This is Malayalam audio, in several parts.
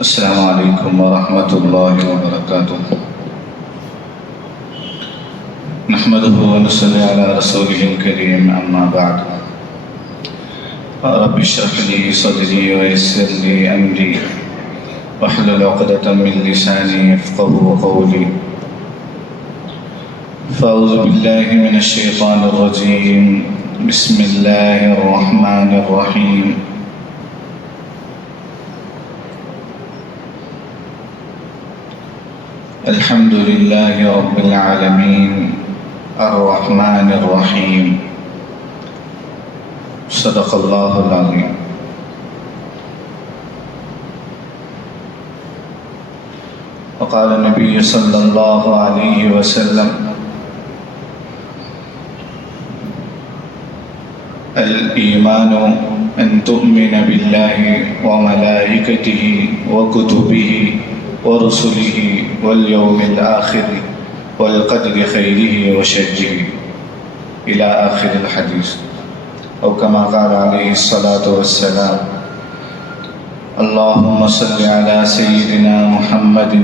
السلام عليكم ورحمة الله وبركاته. نحمده ونصلي على رسوله الكريم، أما بعد. رب اشرح لي صدري ويسر لي أمري واحلل عقدة من لساني يفقهوا قولي. فأعوذ بالله من الشيطان الرجيم. بسم الله الرحمن الرحيم. الحمد لله رب العالمين الرحمن الرحيم. صدق الله العظيم. وقال النبي صلى الله عليه وسلم: الإيمان أن تؤمن بالله وملائكته وكتبه ورسله واليوم الآخر والقدر خيره وشره إلى آخر الحديث، أو كما قال عليه الصلاة والسلام: اللهم صل على سيدنا محمد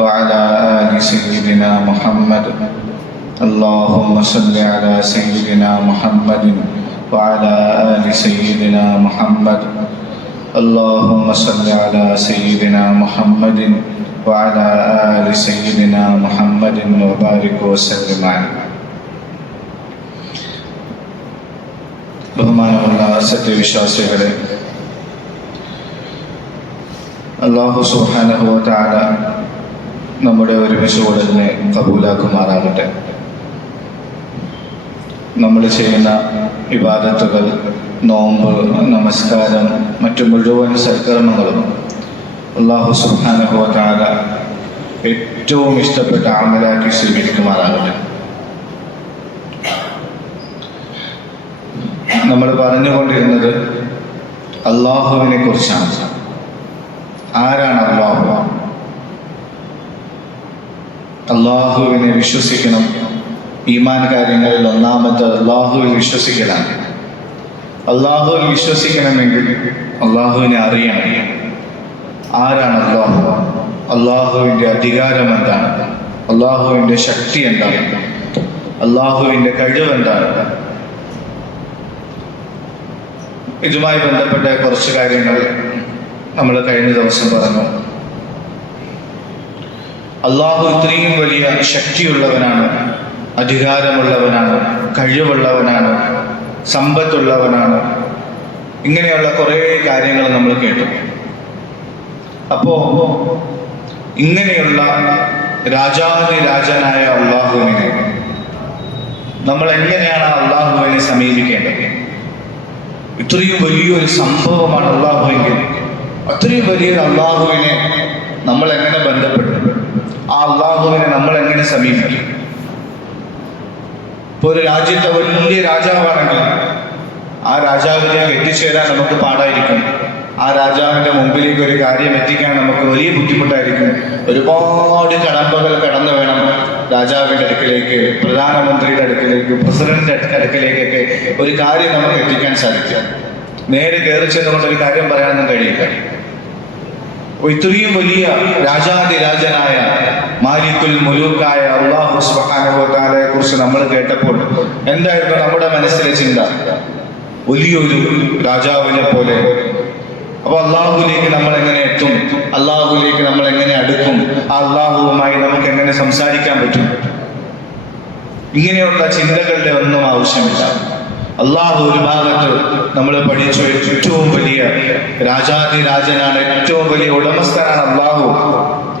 وعلى آل سيدنا محمد. اللهم صل على سيدنا محمد وعلى آل سيدنا محمد. اللهم صل على سيدنا محمد وعلى آل سيدنا محمد وبارك وسلم عليه. ബഹുമാനമുള്ള സത്യവിശ്വാസികളെ, അല്ലാഹു സുബ്ഹാനഹു വ തആല നമ്മുടെ ഒരുമിച്ച് കൂടലിനെ കബൂലാക്കുമാറാകട്ടെ. നമ്മൾ ചെയ്യുന്ന ഇബാദത്തുകൾ, നോമ്പ്, നമസ്കാരം, മറ്റു മുഴുവൻ സൽക്കർമ്മങ്ങളും അല്ലാഹു സുബ്ഹാനഹു വ തആല ഏറ്റവും ഇഷ്ടപ്പെട്ട അമലാക്കി സ്വീകരിക്കുമാറാകട്ടെ. നമ്മൾ പറഞ്ഞുകൊണ്ടിരുന്നത് അല്ലാഹുവിനെ കുറിച്ചാണ്. ആരാണ് അല്ലാഹു? അല്ലാഹുവിനെ വിശ്വസിക്കണം. ഈമാൻ കാര്യങ്ങളിൽ ഒന്നാമത്തെ അല്ലാഹുവിൽ വിശ്വസിക്കലാണ്. അല്ലാഹുവിൽ വിശ്വസിക്കണമെങ്കിൽ അല്ലാഹുവിനെ അറിയണം. ആരാണ് അല്ലാഹു? അല്ലാഹുവിൻ്റെ അധികാരം എന്താണ്? അല്ലാഹുവിൻ്റെ ശക്തി എന്താണ്? അല്ലാഹുവിൻ്റെ കഴിവ് എന്താണ്? ഇതുമായി ബന്ധപ്പെട്ട കുറച്ച് കാര്യങ്ങൾ നമ്മൾ കഴിഞ്ഞ ദിവസം പറഞ്ഞു. അല്ലാഹു ഇത്രയും വലിയ ശക്തിയുള്ളവനാണ്, അധികാരമുള്ളവനാണ്, കഴിവുള്ളവനാണ്, സമ്പത്തുള്ളവനാണ്. ഇങ്ങനെയുള്ള കുറേ കാര്യങ്ങൾ നമ്മൾ കേട്ടു. അപ്പോ ഇങ്ങനെയുള്ള രാജാതിരാജനായ അല്ലാഹുവിനെ നമ്മൾ എങ്ങനെയാണ് അല്ലാഹുവിനെ സമീപിക്കേണ്ടത്? ഇത്രയും വലിയൊരു സംഭവമാണ് അല്ലാഹുവെങ്കിൽ അത്രയും വലിയൊരു അല്ലാഹുവിനെ നമ്മൾ എങ്ങനെ ബന്ധപ്പെടും? ആ അല്ലാഹുവിനെ നമ്മൾ എങ്ങനെ സമീപിക്കും? ഇപ്പോൾ ഒരു രാജ്യത്തെ വലിയ രാജാവാണെങ്കിൽ ആ രാജാവിലേക്ക് എത്തിച്ചേരാൻ നമുക്ക് പാടായിരിക്കും. ആ രാജാവിൻ്റെ മുമ്പിലേക്ക് ഒരു കാര്യം എത്തിക്കാൻ നമുക്ക് വലിയ ബുദ്ധിമുട്ടായിരിക്കും. ഒരുപാട് കടമ്പകൾ കടന്നു വേണം രാജാവിൻ്റെ അടുക്കിലേക്ക്, പ്രധാനമന്ത്രിയുടെ അടുക്കിലേക്ക്, പ്രസിഡന്റിന്റെ അടുക്കിലേക്കൊക്കെ ഒരു കാര്യം നമുക്ക് എത്തിക്കാൻ സാധിക്കുക. നേരെ കയറി ചെന്നുകൊണ്ട് ഒരു കാര്യം പറയാനൊന്നും കഴിയില്ല. ഇത്രയും വലിയ രാജാതിരാജനായ മാലിക്കുൽ മുലൂക്കായ അല്ലാഹു സുബ്ഹാനഹു വ തആലയെ കുറിച്ച് നമ്മൾ കേട്ടപ്പോൾ എന്തായിരുന്നു നമ്മുടെ മനസ്സിലെ ചിന്ത? വലിയൊരു രാജാവിനെ പോലെ. അപ്പോൾ അല്ലാഹുവിലേക്ക് നമ്മൾ എങ്ങനെ എത്തും? അല്ലാഹുവിലേക്ക് നമ്മൾ എങ്ങനെ അടുക്കും? ആ അല്ലാഹുവുമായി നമുക്ക് എങ്ങനെ സംസാരിക്കാൻ പറ്റും? ഇങ്ങനെയുള്ള ചിന്തകളുടെ ഒന്നും ആവശ്യമില്ല. അല്ലാഹു ഒരു ഭാഗത്ത് നമ്മൾ പഠിച്ചു ഏറ്റവും വലിയ രാജാതിരാജനാണ്, ഏറ്റവും വലിയ ഉടമസ്ഥനാണ് അല്ലാഹു.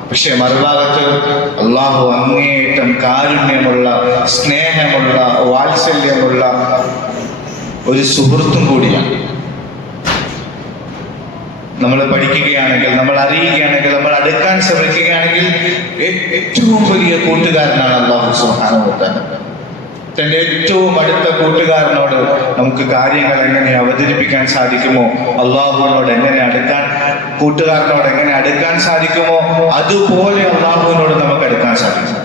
പക്ഷെ മറുഭാഗത്ത് അല്ലാഹു അങ്ങേയറ്റം കാരുണ്യമുള്ള, സ്നേഹമുള്ള, വാത്സല്യമുള്ള ഒരു സുഹൃത്തും കൂടിയാണ്. നമ്മൾ പഠിക്കുകയാണെങ്കിൽ, നമ്മൾ അറിയുകയാണെങ്കിൽ, നമ്മൾ അടുക്കാൻ ശ്രമിക്കുകയാണെങ്കിൽ ഏറ്റവും വലിയ കൂട്ടുകാരനാണ് അല്ലാഹു സുബ്ഹാനഹു വ തആല. തൻ്റെ ഏറ്റവും അടുത്ത കൂട്ടുകാരനോട് നമുക്ക് കാര്യങ്ങൾ എങ്ങനെ അവതരിപ്പിക്കാൻ സാധിക്കുമോ, അല്ലാഹുവിനോട് എങ്ങനെ അടുക്കാൻ, കൂട്ടുകാരനോട് എങ്ങനെ അടുക്കാൻ സാധിക്കുമോ, അതുപോലെ അല്ലാഹുവിനോട് നമുക്ക് അടുക്കാൻ സാധിക്കും.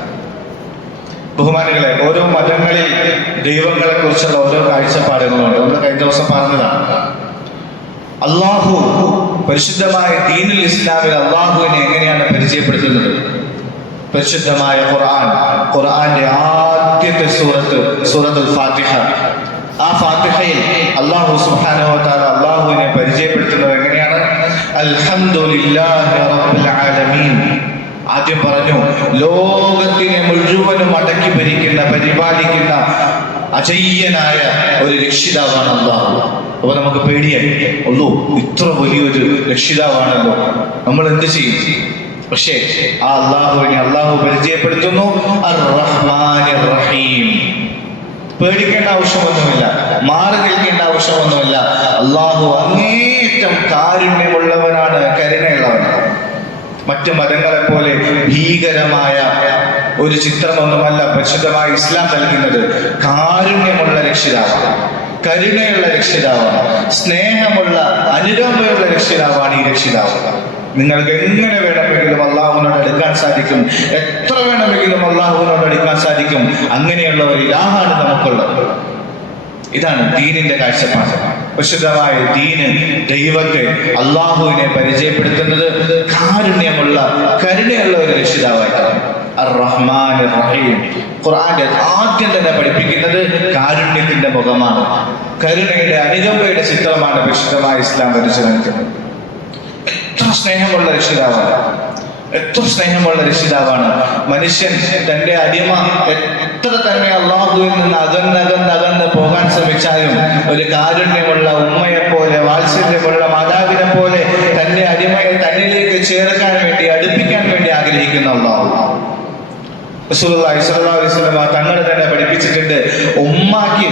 ബഹുമാനികളെ, ഓരോ മതങ്ങളിൽ ദൈവങ്ങളെ കുറിച്ചുള്ള ഓരോ കാഴ്ചപ്പാടുകളുണ്ട്. നമ്മൾ കഴിഞ്ഞ ദിവസം പറഞ്ഞതാണ്, അള്ളാഹു പരിശുദ്ധമായ ദീനുൽ ഇസ്ലാമിൽ അള്ളാഹുവിനെ എങ്ങനെയാണ് പരിചയപ്പെടുത്തുന്നത്? പരിശുദ്ധമായ ഖുർആന്റെ ആദ്യത്തെ സൂറത്തുൽ ഫാത്തിഹ. ആ ഫാത്തിഹയിൽ അല്ലാഹു സുബ്ഹാനഹു വ തആല അള്ളാഹുവിനെ പരിചയപ്പെടുത്തുന്നത് എങ്ങനെയാണ്? അൽഹംദുലില്ലാഹി റബ്ബിൽ ആലമീൻ. ആദ്യം പറഞ്ഞു, ലോകത്തിനെ മുഴുവനും അടക്കി ഭരിക്കുന്ന, പരിപാലിക്കുന്ന അജയ്യനായ ഒരു രക്ഷിതാവാണ് അള്ളാഹു. അപ്പൊ നമുക്ക് പേടിയായി, അല്ലോ ഇത്ര വലിയൊരു രക്ഷിതാവാണല്ലോ, നമ്മൾ എന്ത് ചെയ്യും? പക്ഷേ ആ അള്ളാഹുവിനെ അള്ളാഹു പരിചയപ്പെടുത്തുന്നു അർ-റഹ്മാനിർ റഹീം. പേടിക്കേണ്ട ആവശ്യമൊന്നുമില്ല, മാറി നിൽക്കേണ്ട ആവശ്യമൊന്നുമില്ല. അള്ളാഹു അങ്ങേയറ്റം കാരുണ്യമുള്ളവനാണ്, കരുണയുള്ളവനാണ്. മറ്റു മതങ്ങളെ പോലെ ഭീകരമായ ഒരു ചിത്രമൊന്നുമല്ല പരിശുദ്ധമായ ഇസ്ലാം നൽകുന്നത്. കാരുണ്യമുള്ള രക്ഷിതാവാണ്, കരുണയുള്ള രക്ഷിതാവാണ്, സ്നേഹമുള്ള അനുകമ്പയുള്ള രക്ഷിതാവാണ് ഈ രക്ഷിതാവ്. നിങ്ങൾക്ക് എങ്ങനെ വേണമെങ്കിലും അള്ളാഹുവിനോട് അടുക്കാൻ സാധിക്കും, എത്ര വേണമെങ്കിലും അള്ളാഹുവിനോട് അടുക്കാൻ സാധിക്കും. അങ്ങനെയുള്ള ഒരു ഇലാഹാണ് നമുക്കുള്ളത്. ഇതാണ് ദീനിന്റെ കാഴ്ചപ്പാട്. വിശുദ്ധമായ ദീന് ദൈവത്തെ, അള്ളാഹുവിനെ പരിചയപ്പെടുത്തുന്നത് കാരുണ്യമുള്ള, കരുണയുള്ള ഒരു രക്ഷിതാവായിട്ടാണ്. അർ-റഹ്മാനിർ റഹീം. ഖുർആന്റെ ആദ്യം തന്നെ പഠിപ്പിക്കുന്നത് കാരുണ്യത്തിന്റെ മുഖമാണ്, കരുണയുടെ, അനുകമ്പയുടെ ചിത്രമാണ് വിശുദ്ധമായ ഇസ്ലാം വരച്ചു കാണിക്കുന്നത്. എത്ര സ്നേഹമുള്ള രക്ഷിതാവാണ്, എത്ര സ്നേഹമുള്ള രക്ഷിതാവാണ്. മനുഷ്യൻ തന്റെ അടിമ എത്ര തന്നെ അള്ളാഹുവിൽ നിന്ന് അകന്ന് പോകാൻ ശ്രമിച്ചാലും ഒരു കാരുണ്യമുള്ള ഉമ്മയെ പോലെ, വാത്സല്യമുള്ള മാതാവിനെ പോലെ തന്റെ അടിമയെ തന്നിലേക്ക് ചേർക്കാൻ വേണ്ടി, അടുപ്പിക്കാൻ വേണ്ടി ആഗ്രഹിക്കുന്ന അള്ളാഹു. റസൂലുള്ളാഹി സ്വല്ലല്ലാഹു അലൈഹി വസല്ലം തങ്ങൾ തന്നെ പഠിപ്പിച്ചിട്ടുണ്ട്, ഉമ്മാക്ക്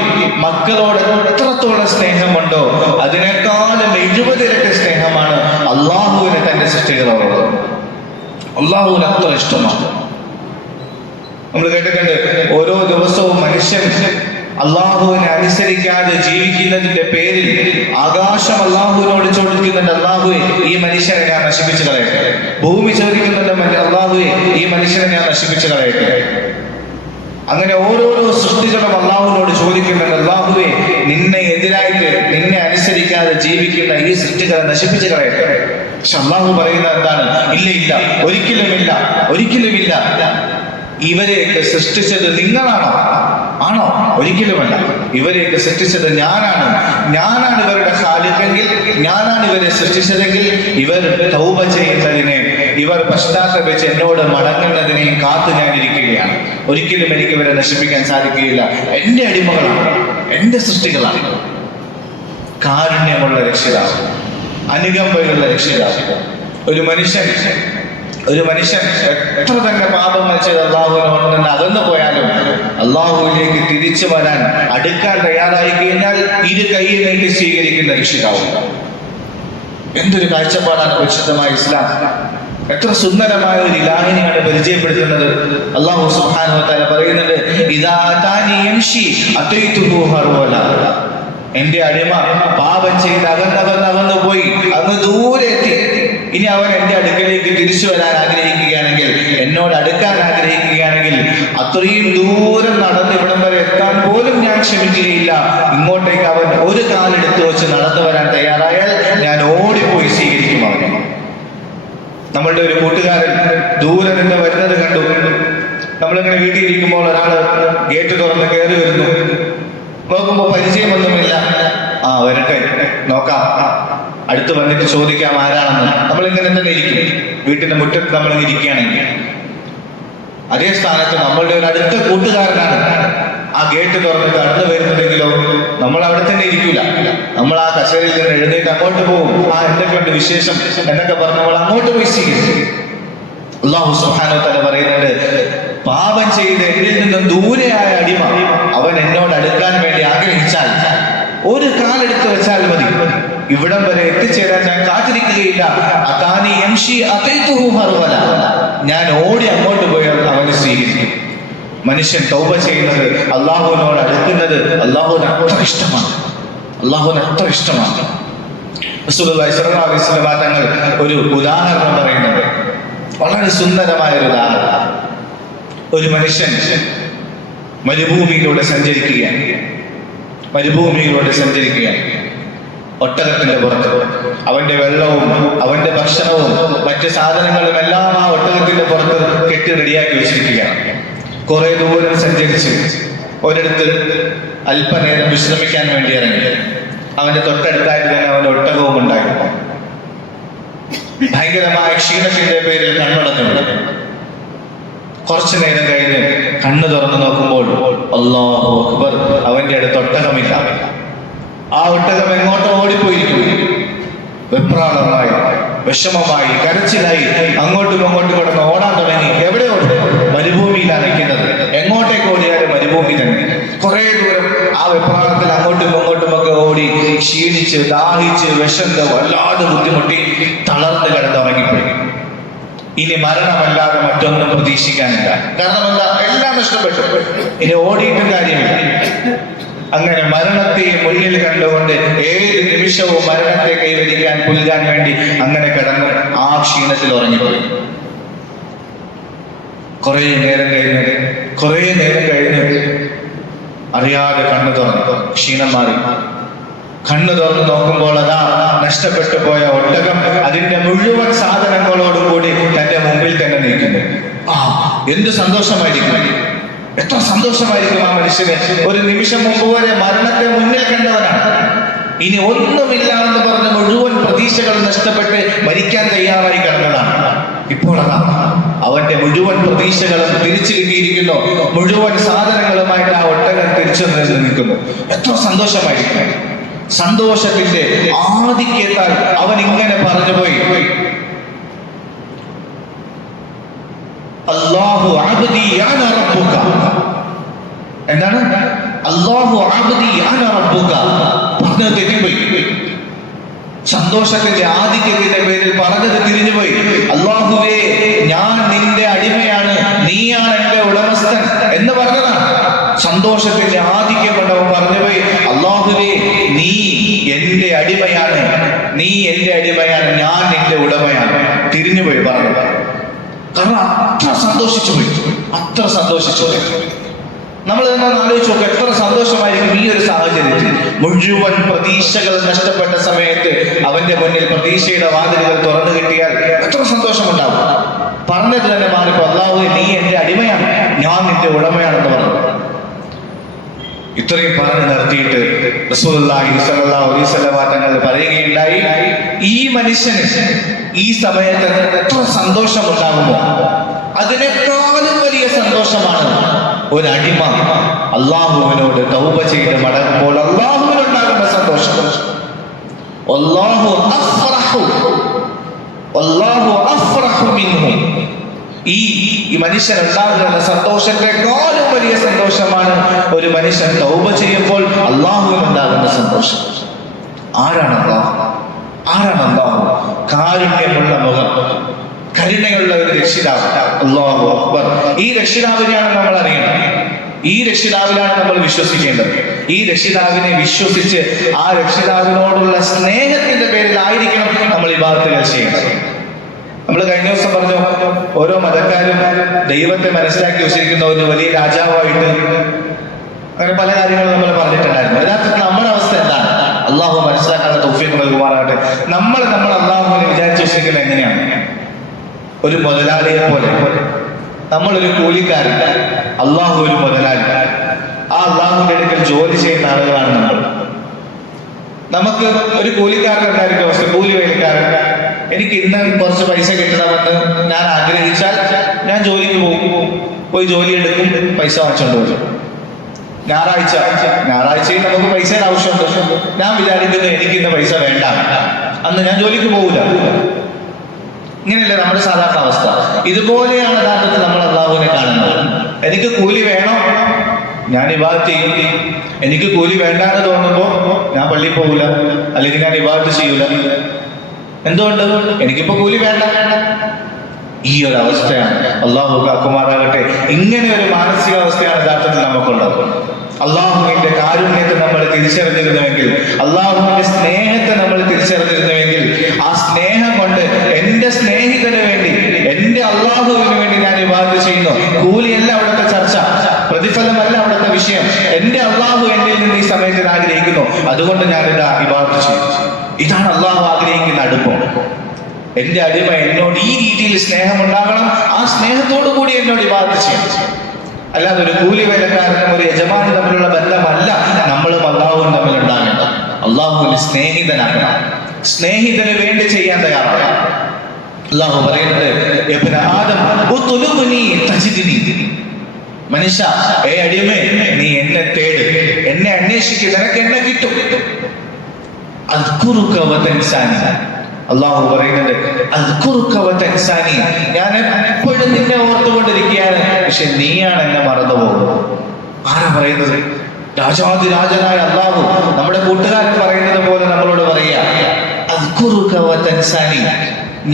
മക്കളോട് എത്രത്തോളം സ്നേഹമുണ്ടോ അതിനേക്കാളും 70 ഇരട്ടി സ്നേഹമാണ് അള്ളാഹുവിന് തന്റെ സൃഷ്ടികളോട്. അള്ളാഹുവിന് അത്ര ഇഷ്ടമാണ്. നമ്മൾ കേട്ടിട്ടുണ്ട്, ഓരോ ദിവസവും മനുഷ്യൻ അള്ളാഹുവിനെ അനുസരിക്കാതെ ജീവിക്കുന്നതിന്റെ പേരിൽ ആകാശം അള്ളാഹുവിനോട് ചോദിക്കുന്നുണ്ട്, അള്ളാഹുവെ ഈ മനുഷ്യനെ ഞാൻ നശിപ്പിച്ചു കളയട്ടെ. ഭൂമി ചോദിക്കുന്നുണ്ട്, അള്ളാഹുവെ ഈ മനുഷ്യനെ ഞാൻ നശിപ്പിച്ചു കളയട്ടെ. അങ്ങനെ ഓരോരോ സൃഷ്ടികളും അള്ളാഹുവിനോട് ചോദിക്കുന്നുണ്ട്, അള്ളാഹുവെ നിന്നെ എതിരായിട്ട്, നിന്നെ അനുസരിക്കാതെ ജീവിക്കുന്ന ഈ സൃഷ്ടികളെ നശിപ്പിച്ചു കളയട്ടെ. പക്ഷെ അള്ളാഹു പറയുന്നത് എന്താണ്? ഇല്ല, ഒരിക്കലുമില്ല. ഇവരെയൊക്കെ സൃഷ്ടിച്ചത് നിങ്ങളാണോ? ആണോ? ഒരിക്കലുമല്ല. ഇവരെയൊക്കെ സൃഷ്ടിച്ചത് ഞാനാണ് ഇവരുടെ ഖാലിഖെങ്കിൽ, ഞാനാണ് ഇവരെ സൃഷ്ടിച്ചതെങ്കിൽ ഇവർ തൗബ ചെയ്യുന്നതിനെ, ഇവർ പശ്ചാത്തപിച്ച് എന്നോട് മടങ്ങുന്നതിനെയും കാത്തു ഞാനിരിക്കുകയാണ്. ഒരിക്കലും എനിക്ക് ഇവരെ നശിപ്പിക്കാൻ സാധിക്കുകയില്ല. എന്റെ അടിമകളാണ്, എന്റെ സൃഷ്ടികളാണ്. കാരുണ്യമുള്ള രക്ഷിതാവ്, അനുകമ്പയുള്ള രക്ഷിതാവ്. ഒരു മനുഷ്യൻ എത്ര തന്നെ പാപങ്ങൾ ചെയ്ത് അള്ളാഹുവിനോട് നിന്ന് അകന്നു പോയാലും അള്ളാഹുവിലേക്ക് തിരിച്ചു വരാൻ, അടുക്കാൻ തയ്യാറായി കഴിഞ്ഞാൽ ഇരു കൈയിലേക്ക് സ്വീകരിക്കുന്ന രക്ഷിതാവ്. എന്തൊരു കാഴ്ചപ്പാടാണ് പരിശുദ്ധമായ ഇസ്ലാം! എത്ര സുന്ദരമായ ഒരു ഇലാഹിനെയാണ് പരിചയപ്പെടുത്തുന്നത്. അല്ലാഹു സുബ്ഹാനഹു വ തആല പറയുന്നുണ്ട്, ഇദാ അതാനി യംശി അതൈതുഹു ഹർവല. എന്റെ അടിമ പാപം ചെയ്ത് അകന്നു പോയി, അങ്ങ് ദൂരെ എത്തി. ഇനി അവൻ എന്റെ അടുക്കലേക്ക് തിരിച്ചു വരാൻ ആഗ്രഹിക്കുകയാണെങ്കിൽ, എന്നോട് അടുക്കാൻ ആഗ്രഹിക്കുകയാണെങ്കിൽ, അത്രയും ദൂരം നടന്ന് ഇവിടം വരെ എത്താൻ പോലും ഞാൻ ക്ഷമിക്കുകയില്ല. ഇങ്ങോട്ടേക്ക് അവൻ ഒരു കാലെടുത്ത് വെച്ച് നടന്നു വരാൻ തയ്യാറായാൽ ഞാൻ ഓടിപ്പോയി സ്വീകരിക്കും അവനെ. നമ്മളുടെ ഒരു കൂട്ടുകാരൻ ദൂരെ നിന്ന് വരുന്നത് കണ്ടു. നമ്മളിങ്ങനെ വീട്ടിൽ ഇരിക്കുമ്പോൾ ഒരാള് ഗേറ്റ് തുറന്ന് കയറി വരുന്നു. നോക്കുമ്പോൾ പരിചയമൊന്നുമില്ല. വരട്ടെ, നോക്കാം, അടുത്ത് വന്നിട്ട് ചോദിക്കാം ആരാണെന്ന്. നമ്മളിങ്ങനെ തന്നെ ഇരിക്കും. വീട്ടിന്റെ മുറ്റത്ത് നമ്മളിങ്ങനെ ഇരിക്കുകയാണെങ്കിൽ അതേ സ്ഥാനത്ത് നമ്മളുടെ ഒരു അടുത്ത കൂട്ടുകാരനാണ് ആ ഗേറ്റ് തുറന്ന് കടന്നു വരുന്നതെങ്കിലോ നമ്മൾ അവിടെ തന്നെ ഇരിക്കൂല. നമ്മൾ ആ കസേരയിൽ നിന്ന് എഴുന്നേറ്റ് അങ്ങോട്ട് പോകും. എന്തൊക്കെയുണ്ട് വിശേഷം എന്നൊക്കെ പറഞ്ഞ് നമ്മൾ അങ്ങോട്ട് പോയി സ്വീകരിക്കും. അല്ലാഹു സുബ്ഹാനഹു വ തആല പറയുന്നുണ്ട്, പാപം ചെയ്ത് എന്നിൽ നിന്നും ദൂരെയായ അടിമ അവൻ എന്നോട് അടുക്കാൻ വേണ്ടി ആഗ്രഹിച്ചാൽ ഒരു കാലെടുത്ത് വെച്ചാൽ മതി, ഇവിടം വരെ എത്തിച്ചേരാൻ ഞാൻ കാത്തിരിക്കുകയില്ല. അതാനി യംശി അതൈതുഹു ഹർവല. ഞാൻ ഓടി അങ്ങോട്ട് പോയി അവനെ സ്വീകരിക്കും. മനുഷ്യൻ തൗബ ചെയ്യുന്നത്, അള്ളാഹുവിനോട് അടുക്കുന്നത് അള്ളാഹുവിന് അത്ര ഇഷ്ടമാണ്. റസൂലുള്ളാഹി സ്വല്ലല്ലാഹു അലൈഹി വസല്ലം തങ്ങൾ ഒരു ഉദാഹരണം പറയുന്നത്, വളരെ സുന്ദരമായ ഒരു ഉദാഹരണം. ഒരു മനുഷ്യൻ മരുഭൂമിയിലൂടെ സഞ്ചരിക്കുകയാണ്. ഒട്ടകത്തിന്റെ പുറത്ത്. അവന്റെ വെള്ളവും അവന്റെ ഭക്ഷണവും മറ്റ് സാധനങ്ങളും എല്ലാം ആ ഒട്ടകത്തിന്റെ പുറത്ത് കെട്ടി റെഡിയാക്കി വെച്ചിരിക്കുകയാണ്. കുറെ ദൂരം സഞ്ചരിച്ച് ഒരിടത്ത് അല്പനേരം വിശ്രമിക്കാൻ വേണ്ടി ഇറങ്ങി. അവന്റെ തൊട്ടടുത്തായിട്ട് തന്നെ അവന്റെ ഒട്ടകവും ഉണ്ടായിരുന്നു. ഭയങ്കരമായ ക്ഷീണത്തിന്റെ പേരിൽ കണ്ണടഞ്ഞുണ്ട്. കുറച്ചു നേരം കഴിഞ്ഞ് കണ്ണു തുറന്നു നോക്കുമ്പോൾ അല്ലാഹു അക്ബർ, അവന്റെ അടുത്ത് ഒട്ടകമില്ല. ആ ഒട്ടകം എങ്ങോട്ടോ ഓടിപ്പോയിരിക്കുന്നു. വെപ്രാളമായി, വിഷമമായി, കരച്ചിലായി അങ്ങോട്ടും അങ്ങോട്ടും കിടന്ന് ഓടാൻ തുടങ്ങി. എവിടെ ഓടും? മരുഭൂമിയിലാണ് നിൽക്കുന്നത്. എങ്ങോട്ടേക്ക് ഓടിയാലും മരുഭൂമി തന്നെ. കുറെ ദൂരം ആ വെപ്രാളത്തിൽ അങ്ങോട്ടും ഇങ്ങോട്ടും ഒക്കെ ഓടി ക്ഷീണിച്ച് ദാഹിച്ച് വിശന്ന് വല്ലാതെ ബുദ്ധിമുട്ടി തളർന്ന് കിടന്നുറങ്ങിപ്പോയി. ഇനി മരണമല്ലാതെ മറ്റൊന്നും പ്രതീക്ഷിക്കാനില്ല. കാരണം എന്താ? എല്ലാം നഷ്ടപ്പെട്ടു. ഇനി ഓടിയിട്ടും കാര്യമില്ല. അങ്ങനെ മരണത്തെ മുന്നിൽ കണ്ടുകൊണ്ട് ഏത് നിമിഷവും മരണത്തെ കൈവരിക്കാൻ പുൽകാൻ വേണ്ടി അങ്ങനെ കിടന്ന് ആ ക്ഷീണത്തിൽ ഉറങ്ങിപ്പോയി. കുറേ നേരം കഴിഞ്ഞ് അറിയാതെ കണ്ണു തുറന്നു. ക്ഷീണം മാറി. കണ്ണു തുറന്ന് നോക്കുമ്പോൾ അതാ നഷ്ടപ്പെട്ടു പോയ ഒട്ടകം അതിന്റെ മുഴുവൻ സാധനങ്ങളോടും കൂടി തന്റെ മുമ്പിൽ തന്നെ നിൽക്കുന്നു. എന്ത് സന്തോഷമായിരിക്കും! എത്ര സന്തോഷമായിരിക്കും ആ മനുഷ്യന്! ഒരു നിമിഷം മുമ്പ് വരെ മരണത്തെ മുന്നിൽ കണ്ടവനാണ്. ഇനി ഒന്നുമില്ല എന്ന് പറഞ്ഞ് മുഴുവൻ പ്രതീക്ഷകൾ നഷ്ടപ്പെട്ട് മരിക്കാൻ തയ്യാറായി കിടന്നതാണ്. ഇപ്പോൾ അതാ അവന്റെ മുഴുവൻ പ്രതീക്ഷകളും തിരിച്ചു കിട്ടിയിരിക്കുന്നു. മുഴുവൻ സാധനങ്ങളുമായിട്ട് ആ ഒട്ടകം തിരിച്ചു നിൽക്കുന്നു. എത്ര സന്തോഷമായിരിക്കും! സന്തോഷത്തിന്റെ ആധിക്യത്താൽ അവൻ ഇങ്ങനെ പറഞ്ഞുപോയി, അല്ലാഹു അബ്ദി അന റബ്ബുക. എന്താണ്? അല്ലാഹു അബ്ദി അന റബ്ബുക. പറഞ്ഞത് തെറ്റിപ്പോയി. സന്തോഷത്തിന്റെ ആധിക്യത്തിന്റെ പേരിൽ പറഞ്ഞത് തിരിഞ്ഞുപോയി. അല്ലാഹുവേ, ഞാൻ നിന്റെ അടിമയാണ്, നീയാണ് എന്റെ ഉടമസ്ഥൻ എന്ന് പറഞ്ഞതാണ്. സന്തോഷത്തിന്റെ ആധിക്യം കൊണ്ട് അവൻ പറഞ്ഞുപോയി, അല്ലാഹുവേ, നീ എന്റെ അടിമയാണ്, നീ എന്റെ അടിമയാണ്, ഞാൻ നിന്റെ ഉടമയാണ്. തിരിഞ്ഞുപോയി പറഞ്ഞത്. കാരണം അത്ര സന്തോഷിച്ചു പോയി. നമ്മൾ തന്നെ ആലോചിച്ച് നോക്കുക, എത്ര സന്തോഷമായിരിക്കും ഈ ഒരു സാഹചര്യത്തിൽ. മുഴുവൻ പ്രതീക്ഷകൾ നഷ്ടപ്പെട്ട സമയത്ത് അവന്റെ മുന്നിൽ പ്രതീക്ഷയുടെ വാതിലുകൾ തുറന്നു കിട്ടിയാൽ എത്ര സന്തോഷമുണ്ടാവും. പറഞ്ഞത് തന്നെ മാറിപ്പോ, അല്ലാഹു നീ എന്റെ അടിമയാണ്, ഞാൻ നിന്റെ ഉടമയാണെന്ന് പറഞ്ഞു. ഇത്രയും പറഞ്ഞു നിർത്തിയിട്ട് റസൂലുള്ളാഹി സ്വല്ലല്ലാഹു അലൈഹി വസല്ലം തങ്ങൾ പറയുകയുണ്ടായി, ഈ മനുഷ്യന് ഈ സമയത്ത് എത്ര സന്തോഷമുണ്ടാകുമോ അതിനേക്കാളും വലിയ സന്തോഷമാണ് ഒരു അടിമ അല്ലാഹുവിനോട് തൗബ ചെയ്ത് മടങ്ങുമ്പോൾ അല്ലാഹുവിനുണ്ടാകുന്ന സന്തോഷം. ഈ മനുഷ്യനുണ്ടാകുന്ന സന്തോഷത്തെക്കാളും വലിയ സന്തോഷമാണ് ഒരു മനുഷ്യൻ തൗബ ചെയ്യുമ്പോൾ അല്ലാഹുവിനുണ്ടാകുന്ന സന്തോഷം. ആരാണ് അല്ലാഹു? കാരുണ്യമുള്ള മുഖം, കരുണയുള്ള ഒരു രക്ഷിതാവ്. അല്ലാഹു അക്ബർ. ഈ രക്ഷിതാവിനെയാണ് നമ്മൾ അറിയേണ്ടത്. ഈ രക്ഷിതാവിലാണ് നമ്മൾ വിശ്വസിക്കേണ്ടത്. ഈ രക്ഷിതാവിനെ വിശ്വസിച്ച് ആ രക്ഷിതാവിനോടുള്ള സ്നേഹത്തിന്റെ പേരിലായിരിക്കണം നമ്മൾ ഇബാദത്തുകൾ ചെയ്യേണ്ടത്. നമ്മൾ കഴിഞ്ഞ ദിവസം പറഞ്ഞു, ഓരോ മതക്കാരും ദൈവത്തെ മനസ്സിലാക്കി വെച്ചിരിക്കുന്ന ഒരു വലിയ രാജാവായിട്ട് അങ്ങനെ പല കാര്യങ്ങളും നമ്മൾ പറഞ്ഞിട്ടുണ്ടായിരുന്നു. യഥാർത്ഥത്തിൽ നമ്മുടെ അവസ്ഥ എന്താണ്? അള്ളാഹു മനസ്സിലാക്കാനുള്ള തൗഫീഖ് നൽകുമാറാകട്ടെ. നമ്മൾ അള്ളാഹുവിനെ വിചാരിച്ചു വെച്ചിരിക്കുന്നത് എങ്ങനെയാണ്? ഒരു മുതലാളിയെ പോലെ. നമ്മളൊരു കൂലിക്കാരൻ, അള്ളാഹു ഒരു മുതലാളി. ആ അള്ളാഹുവിന്റെ അടുക്കൽ ജോലി ചെയ്യുന്ന ആളുകളാണ് നമ്മൾ. നമുക്ക് ഒരു കൂലിക്കാരൻ ഉണ്ടായിരിക്കും അവസ്ഥ. കൂലി വേലിക്കാരൻ, എനിക്ക് ഇന്ന് കുറച്ച് പൈസ കിട്ടണമെന്ന് ഞാൻ ആഗ്രഹിച്ചാൽ ഞാൻ ജോലിക്ക് പോയി ജോലി എടുക്കും, പൈസ വാങ്ങിച്ചോണ്ട് വരും. ഞായറാഴ്ചയിൽ നമുക്ക് പൈസയുടെ ആവശ്യമുണ്ട്. ഞാൻ വിചാരിക്കുന്നു എനിക്ക് ഇന്ന് പൈസ വേണ്ട, അന്ന് ഞാൻ ജോലിക്ക് പോകില്ല. ഇങ്ങനെയല്ലേ നമ്മുടെ സാധാരണ അവസ്ഥ. ഇതുപോലെയാണ് യഥാർത്ഥത്തിൽ നമ്മൾ അള്ളാഹുവിനെ കാണുന്നത്. എനിക്ക് കൂലി വേണം, ഞാൻ ഇബാദത്ത് ചെയ്യും. എനിക്ക് കൂലി വേണ്ടാന്ന് തോന്നുമ്പോൾ ഞാൻ പള്ളിയിൽ പോകില്ല, അല്ലെങ്കിൽ ഞാൻ ഇബാദത്ത് ചെയ്യൂല. എന്തുകൊണ്ട്? എനിക്കിപ്പോ കൂലി വേണ്ട. ഈ ഒരു അവസ്ഥയാണ്. അള്ളാഹു കാക്കുമാറാകട്ടെ. ഇങ്ങനെ ഒരു മാനസികാവസ്ഥയാണ് യഥാർത്ഥത്തിൽ നമുക്കുള്ളത്. അള്ളാഹുവിന്റെ കാരുണ്യത്തെ നമ്മൾ തിരിച്ചറിഞ്ഞിരുന്നുവെങ്കിൽ, അള്ളാഹുവിന്റെ സ്നേഹത്തെ നമ്മൾ തിരിച്ചറിഞ്ഞിരുന്നുവെങ്കിൽ, ആ സ്നേഹം കൊണ്ട് എന്റെ സ്നേഹിതന് വേണ്ടി, എന്റെ അള്ളാഹുവിന് വേണ്ടി ഞാൻ ഇബാദത്ത് ചെയ്യുന്നു. കൂലിയല്ല അവിടുത്തെ ചർച്ച, പ്രതിഫലമല്ല അവിടുത്തെ വിഷയം. എന്റെ അള്ളാഹു എന്നിൽ നിന്ന് ഈ സമയത്ത് ആഗ്രഹിക്കുന്നു, അതുകൊണ്ട് ഞാനിതാ ഇബാദത്ത് ചെയ്യുന്നു. ഇതാണ് അള്ളാഹു ആഗ്രഹിക്കുന്ന അടുപ്പം. എന്റെ അടിമ എന്നോട് ഈ രീതിയിൽ സ്നേഹമുണ്ടാകണം, ആ സ്നേഹത്തോടു കൂടി എന്നോട് ഇബാദത്ത് ചെയ്യണം. അല്ലാതെ ഒരു കൂലി വേലക്കാരനും ഒരു യജമാനും തമ്മിലുള്ള ബന്ധമല്ല നമ്മളും അള്ളാഹുവും തമ്മിൽ ഉണ്ടാകേണ്ടത്. അള്ളാഹുവിന് സ്നേഹിതനാകണം, സ്നേഹിതന് വേണ്ടി ചെയ്യാൻ തയ്യാറാണ്. അള്ളാഹു പറയുന്നത് മനുഷ്യ, അടിമേ, നീ എന്നെ തേട്, എന്നെ അന്വേഷിക്കുക, നിനക്ക് എന്നെ കിട്ടും. അള്ളാഹു പറയുന്നത് ഞാൻ എപ്പോഴും നിന്നെ ഓർത്തുകൊണ്ടിരിക്കുകയാണ്, പക്ഷെ നീയാണ് എന്നെ മറന്നുപോകുന്നത്. ആരാ പറയുന്നത്? രാജാതിരാജനായ അള്ളാഹു നമ്മുടെ കൂട്ടുകാരൻ പറയുന്നത് പോലെ നമ്മളോട് പറയാ,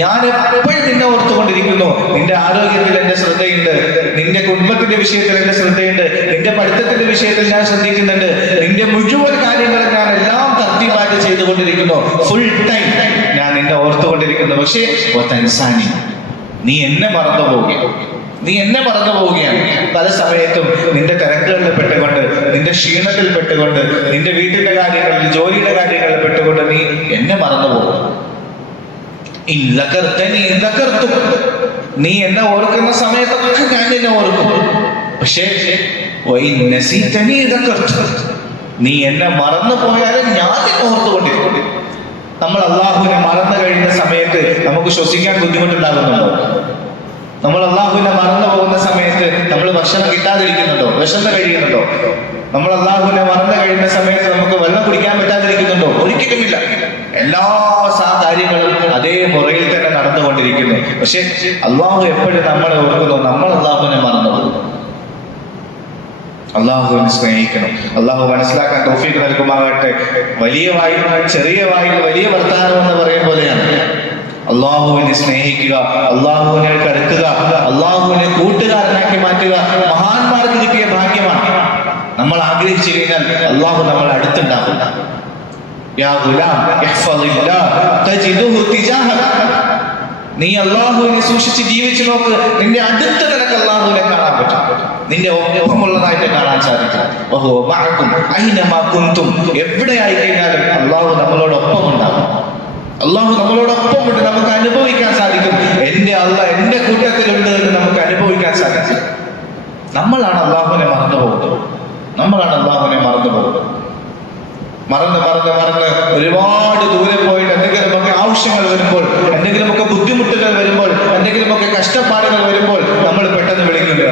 ഞാൻ എപ്പോഴും നിന്നെ ഓർത്തുകൊണ്ടിരിക്കുന്നു. നിന്റെ ആരോഗ്യത്തിൽ എന്റെ ശ്രദ്ധയുണ്ട്, നിന്റെ കുടുംബത്തിന്റെ വിഷയത്തിൽ എന്റെ ശ്രദ്ധയുണ്ട്, നിന്റെ പഠിത്തത്തിന്റെ വിഷയത്തിൽ ഞാൻ ശ്രദ്ധിക്കുന്നുണ്ട്, നിന്റെ മുഴുവൻ കാര്യങ്ങളും ഞാൻ എല്ലാം തർത്തിമാറ്റി ചെയ്തുകൊണ്ടിരിക്കുന്നു. ഫുൾ ടൈം ഞാൻ നിന്നെ ഓർത്തുകൊണ്ടിരിക്കുന്നു. പക്ഷേ നീ എന്നെ മറന്നു പോവുകയാണ്, നീ എന്നെ മറന്നു പോവുകയാണ്. പല സമയത്തും നിന്റെ തിരക്കുകളിൽ പെട്ടുകൊണ്ട്, നിന്റെ ക്ഷീണത്തിൽ പെട്ടുകൊണ്ട്, നിന്റെ വീട്ടിന്റെ കാര്യങ്ങളിൽ, ജോലിയുടെ കാര്യങ്ങളിൽ പെട്ടുകൊണ്ട് നീ എന്നെ മറന്നു പോകും. നീ എന്നെ ഓർക്കുന്ന സമയത്തൊക്കെ ഞാൻ നിന്നെ ഓർക്കും. പക്ഷേ നീ എന്നെ മറന്നു പോയാലും ഞാൻ നിന്നെ ഓർത്തുകൊണ്ടിരിക്കും. നമ്മൾ അള്ളാഹുവിനെ മറന്നു കഴിയുന്ന സമയത്ത് നമുക്ക് ശ്വസിക്കാൻ ബുദ്ധിമുട്ടുണ്ടാകുന്നുണ്ടോ? നമ്മൾ അള്ളാഹുവിനെ മറന്നു പോകുന്ന സമയത്ത് നമ്മൾ ഭക്ഷണം കിട്ടാതിരിക്കുന്നുണ്ടോ? വിശന്ന് കഴിയുന്നുണ്ടോ? നമ്മൾ അള്ളാഹുവിനെ മറന്നു കഴിയുന്ന സമയത്ത് നമുക്ക് വെള്ളം കുടിക്കാൻ പറ്റാതിരിക്കുന്നുണ്ടോ? ഒരിക്കലുമില്ല. എല്ലാ കാര്യങ്ങളും അതേ മുറയിൽ തന്നെ നടന്നുകൊണ്ടിരിക്കുന്നു. പക്ഷെ അള്ളാഹു എപ്പോഴും നമ്മളെ ഓർക്കുന്നു, നമ്മൾ അള്ളാഹുവിനെ മറന്നു പോകുന്നു. അള്ളാഹുവിനെ സ്നേഹിക്കണം. അള്ളാഹു മനസ്സിലാക്കാൻ തൗഫീഖ് നൽകുമാകട്ടെ. വലിയ വായിൽ ചെറിയ വായിൽ വലിയ വർത്താനം എന്ന് പറയും പോലെയാണ്. അള്ളാഹുവിനെ സ്നേഹിക്കുക, അള്ളാഹുവിനെ അടുക്കുക, അള്ളാഹുവിനെ കൂട്ടുകാരനാക്കി മാറ്റുക മഹാന്മാർക്ക് കിട്ടിയ ഭാഗ്യമാണ്. നമ്മൾ ആഗ്രഹിച്ചു കഴിഞ്ഞാൽ അള്ളാഹു നമ്മൾ അടുത്തുണ്ടാകും. നീ അള്ളാഹുവിനെ സൂക്ഷിച്ച് ജീവിച്ചു നോക്ക്, നിന്റെ അടുത്ത് നിനക്ക് അള്ളാഹുവിനെ കാണാൻ പറ്റും, നിന്റെ ഒപ്പമുള്ളതായിട്ട് കാണാൻ സാധിക്കും. എവിടെയായി കഴിഞ്ഞാലും അള്ളാഹു നമ്മളോടൊപ്പം ഉണ്ടാകും. അള്ളാഹു നമ്മളോടൊപ്പം ഉണ്ട്, നമുക്ക് അനുഭവിക്കാൻ സാധിക്കും. എന്റെ അള്ളാഹ് എന്റെ കൂട്ടത്തിലുണ്ട് എന്ന് നമുക്ക് അനുഭവിക്കാൻ സാധിക്കും. നമ്മളാണ് അള്ളാഹുവിനെ മറന്നു പോകുന്നത്. നമ്മളാണ് അള്ളാഹുവിനെ മറന്നു പോകുന്നത്. മറന്ന് ഒരുപാട് ദൂരെ പോയിട്ട് എന്തെങ്കിലുമൊക്കെ ആവശ്യങ്ങൾ വരുമ്പോൾ, എന്തെങ്കിലുമൊക്കെ ബുദ്ധിമുട്ടുകൾ വരുമ്പോൾ, എന്തെങ്കിലുമൊക്കെ കഷ്ടപ്പാടുകൾ വരുമ്പോൾ നമ്മൾ പെട്ടെന്ന് വിളിക്കുന്നത്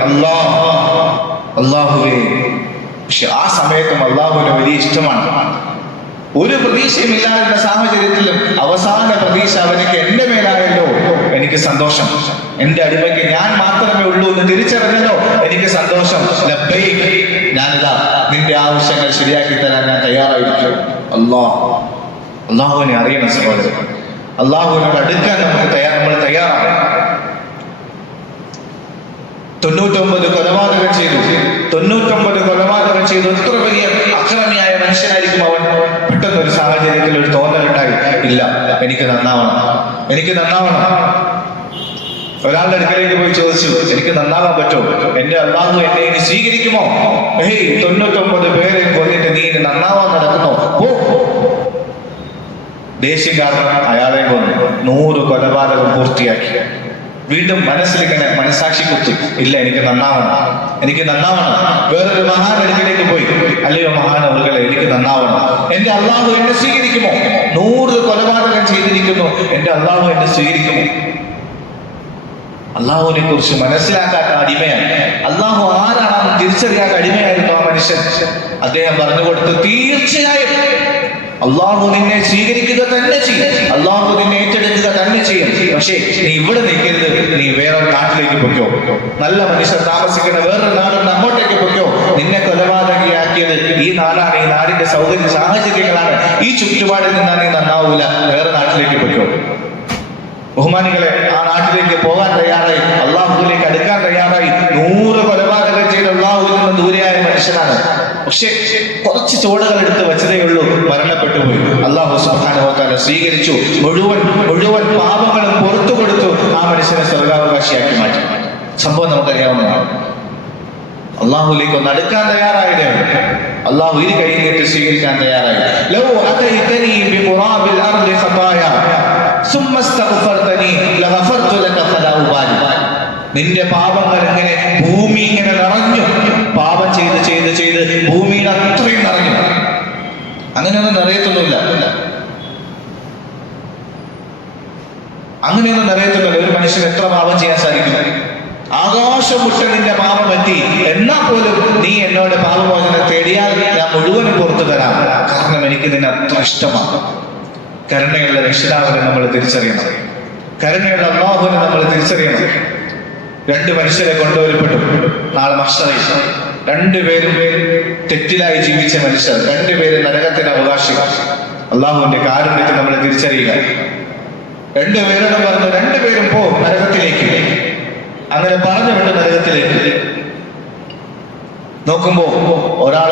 അള്ളാഹുവേ. പക്ഷെ ആ സമയത്തും അള്ളാഹുവിന് വലിയ ഇഷ്ടമാണ്. ഒരു പ്രതീക്ഷയും ഇല്ലാതിരുന്ന സാഹചര്യത്തിലും അവസാന പ്രതീക്ഷ അവനക്ക് എന്റെ മേലായല്ലോ, എനിക്ക് സന്തോഷം. എന്റെ അടിമയ്ക്ക് ഞാൻ മാത്രമേ ഉള്ളൂ എന്ന് തിരിച്ചറിഞ്ഞല്ലോ, എനിക്ക് സന്തോഷം. ഞാനിതാ നിന്റെ ആവശ്യങ്ങൾ ശരിയാക്കി തരാൻ ഞാൻ തയ്യാറായിരിക്കും. അള്ളാഹുവിനെ അറിയണം സഹോദരൻ. അള്ളാഹുവിനോട് അടുക്കാൻ നമ്മൾ തയ്യാറാണ്. 99 കൊലപാതകം ചെയ്തു. എത്ര വലിയ അക്രമിയായ മനുഷ്യനായിരിക്കും അവൻ. പെട്ടെന്നൊരു സാഹചര്യത്തിൽ ഒരു തോന്നലുണ്ടായി, ഇല്ല എനിക്ക് നന്നാവണം. ഒരാളുടെ അടുക്കലേക്ക് പോയി ചോദിച്ചു, എനിക്ക് നന്നാവാൻ പറ്റുമോ? എന്റെ അള്ളാഹു എന്നെ ഇനി സ്വീകരിക്കുമോ? 99 പേരെ കൊന്നിട്ട് നീ ഇനി നന്നാവാൻ നടക്കുന്നോ? ദേഷ്യം കാരണം അയാളെ കൊന്നു. 100 കൊലപാതകം പൂർത്തിയാക്കി. വീണ്ടും മനസ്സിലിങ്ങനെ മനസാക്ഷി കുത്തു, ഇല്ല എനിക്ക് നന്നാവണം. വേറൊരു മഹാൻ അടുക്കിലേക്ക് പോയി, അല്ലയോ മഹാനവറുകളെ, എനിക്ക് നന്നാവണം. എന്റെ അള്ളാഹു എന്നെ സ്വീകരിക്കുമോ? 100 കൊലപാതകം ചെയ്തിരിക്കുന്നു, എന്റെ അള്ളാഹു എന്നെ സ്വീകരിക്കുമോ? അള്ളാഹുവിനെ കുറിച്ച് മനസ്സിലാക്കാത്ത അടിമയാണ്. അള്ളാഹു ആരാണെന്ന് തിരിച്ചറിയാത്ത അടിമയായിരുന്നു ആ മനുഷ്യൻ. അദ്ദേഹം പറഞ്ഞു കൊടുത്തു, തീർച്ചയായും അള്ളാഹു നിന്നെ സ്വീകരിക്കുക തന്നെ ചെയ്യും, അള്ളാഹു നിന്നെ ഏറ്റെടുക്കുക തന്നെ ചെയ്യും. പക്ഷേ നീ ഇവിടെ നിൽക്കരുത്, നീ വേറൊരു നാട്ടിലേക്ക് പൊയ്ക്കോ. നല്ല മനുഷ്യർ താമസിക്കുന്ന വേറൊരു നാടുണ്ട്, അങ്ങോട്ടേക്ക് പൊയ്ക്കോ. നിന്നെ കൊലപാതകയാക്കിയത് ഈ നാടാണ്, ഈ നാടിന്റെ സൗകര്യ സാഹചര്യങ്ങളാണ്. ഈ ചുറ്റുപാടിൽ നിന്നാൽ നീ നന്നാവൂല, വേറെ നാട്ടിലേക്ക് പൊയ്ക്കോ. ബഹുമാനികളെ, ആ നാട്ടിലേക്ക് പോകാൻ തയ്യാറായി, അള്ളാഹുവിലേക്ക് അടുക്കാൻ തയ്യാറായി. 100 കൊലപാതകം ചെയ്ത് അള്ളാഹുവിൽ നിന്ന് ദൂരെയായ മനുഷ്യനാണ്. പക്ഷെ കുറച്ച് ചോടുകൾ എടുത്ത് വെച്ചതേ ഉള്ളൂ, മരണപ്പെട്ടു പോയി. അള്ളാഹു സുബ്ഹാനഹു വ തആല സ്വീകരിച്ചു. മുഴുവൻ പാപങ്ങളും പുറത്തു കൊടുത്തു. ആ മനുഷ്യനെ സ്വർഗാവകാശിയാക്കി മാറ്റി. സംഭവം നമുക്കറിയാവുന്നതാണ്. അള്ളാഹുവിലേക്ക് ഒന്ന് അടുക്കാൻ തയ്യാറായതേ അള്ളാഹു ഇരു കൈ നീട്ടി സ്വീകരിക്കാൻ തയ്യാറായി. ലൗ അതൈതനി ബിഖുറാബിൽ അർദി ഖതായ സുമ്മ ഇസ്തഗ്ഫർതനി ലഗഫർതു ലക ഫലാ ഉബാലി. നിന്റെ പാപങ്ങൾ ഇങ്ങനെ ഭൂമി ഇങ്ങനെ നിറഞ്ഞു, പാപം ചെയ്ത് ചെയ്ത് ചെയ്ത് ഭൂമിയുടെ അത്രയും നിറഞ്ഞു. അങ്ങനെയൊന്നും നിറയത്തൊന്നുമില്ല, അങ്ങനെയൊന്നും നിറയത്തൊന്നുമില്ല. ഒരു മനുഷ്യൻ എത്ര പാപം ചെയ്യാൻ സാധിക്കും? ആകാശം മുട്ട നിന്റെ പാപം പറ്റി, എന്നാ പോലും നീ എന്നോട് പാപമോചനം തേടിയാൽ ഞാൻ മുഴുവനും പുറത്തു തരാം, കാരണം എനിക്ക് നിന്നെ അത്ര ഇഷ്ടമാണ്. കരുണയുള്ള രക്ഷിതാവിനെ നമ്മൾ തിരിച്ചറിയണം, കരുണയുള്ള അല്ലാഹുവിനെ നമ്മൾ തിരിച്ചറിയണം. രണ്ട് മനുഷ്യരെ കൊണ്ടുവരപ്പെട്ടു നാളെ മഹ്ശറിൽ. രണ്ടുപേരും തെറ്റിലായി ജീവിച്ച മനുഷ്യർ, രണ്ടുപേരും നരകത്തിന് അവകാശികൾ. അള്ളാഹുവിന്റെ കാരുണ്യത്തെ നമ്മൾ തിരിച്ചറിയുക. രണ്ടുപേരോട് പറഞ്ഞു, രണ്ടുപേരും പോ നരകത്തിലേക്ക്. അങ്ങനെ പറഞ്ഞു വിട്ടു നരകത്തിലേക്ക്. നോക്കുമ്പോ ഒരാൾ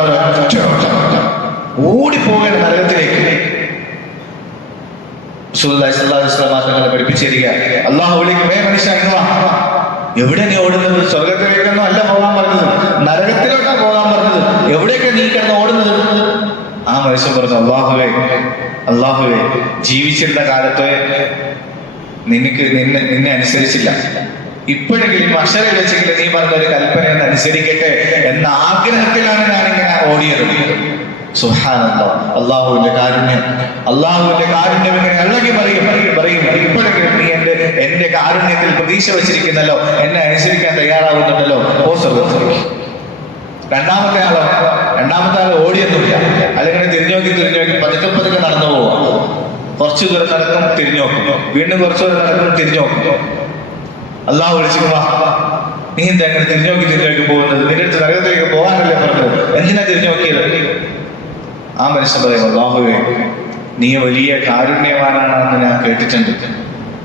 ഓടിപ്പോവുകയാണ് നരകത്തിലേക്ക്. റസൂലുള്ളാഹി സ്വല്ലല്ലാഹു അലൈഹി വസല്ലം തങ്ങളെ പഠിപ്പിച്ചിരിക്കുക, അള്ളാഹു വിളിക്കും, മനുഷ്യ എവിടെ നീ ഓടുന്നത്? സ്വർഗത്തിലേക്കൊന്നും അല്ല പോകാൻ പറഞ്ഞത്, നരകത്തിലോട്ടാ പോകാൻ പറഞ്ഞത്. എവിടെയൊക്കെ നീ കിടന്ന് ഓടുന്നത്? ആ മനുഷ്യൻ പറഞ്ഞു, അള്ളാഹുവേ ജീവിച്ചിരുന്ന കാലത്ത് നിന്നെ അനുസരിച്ചില്ല, ഇപ്പോഴെങ്കിലും അക്ഷരം വെച്ചെങ്കിലും നീ പറഞ്ഞ ഒരു കൽപ്പന എന്ന് അനുസരിക്കട്ടെ എന്ന ആഗ്രഹത്തിലാണ് ഞാനിങ്ങനെ ഓടിയത്. സുബ്ഹാനല്ലാഹ്, അള്ളാഹുവിന്റെ കാരുണ്യം ഇങ്ങനെ ഇളകി പറയും ഇപ്പോഴെങ്കിലും നീ എന്റെ കാരുണ്യത്തിൽ പ്രതീക്ഷ വെച്ചിരിക്കുന്നല്ലോ, എന്നെ അനുസരിക്കാൻ തയ്യാറാവുന്നുണ്ടല്ലോ, ഓ സ്വർഗത്തിലേക്ക്. രണ്ടാമത്തെ ആള് ഓടിയൊന്നുമില്ല, അല്ലെങ്കിൽ തിരിഞ്ഞു നോക്കി പതുക്കെ നടന്നു പോവാ. കുറച്ചു ദൂരം നടക്കും, തിരിഞ്ഞു നോക്കും, വീണ്ടും കുറച്ചു ദൂരം നടക്കും, തിരിഞ്ഞു നോക്കും. അള്ളാഹു വിളിച്ചു, നീ എന്താ അങ്ങനെ തിരിഞ്ഞു നോക്കി പോകുന്നത്? നിന്റെ അടുത്ത് നരകത്തിലേക്ക് പോകാനല്ലേ പറഞ്ഞത്, എന്തിനാ തിരിഞ്ഞു നോക്കിയത്? ആ മനുഷ്യൻ പറയും, അല്ലാഹുവേ നീ വലിയ കാരുണ്യവാനാണെന്ന് ഞാൻ കേട്ടിട്ടുണ്ട്,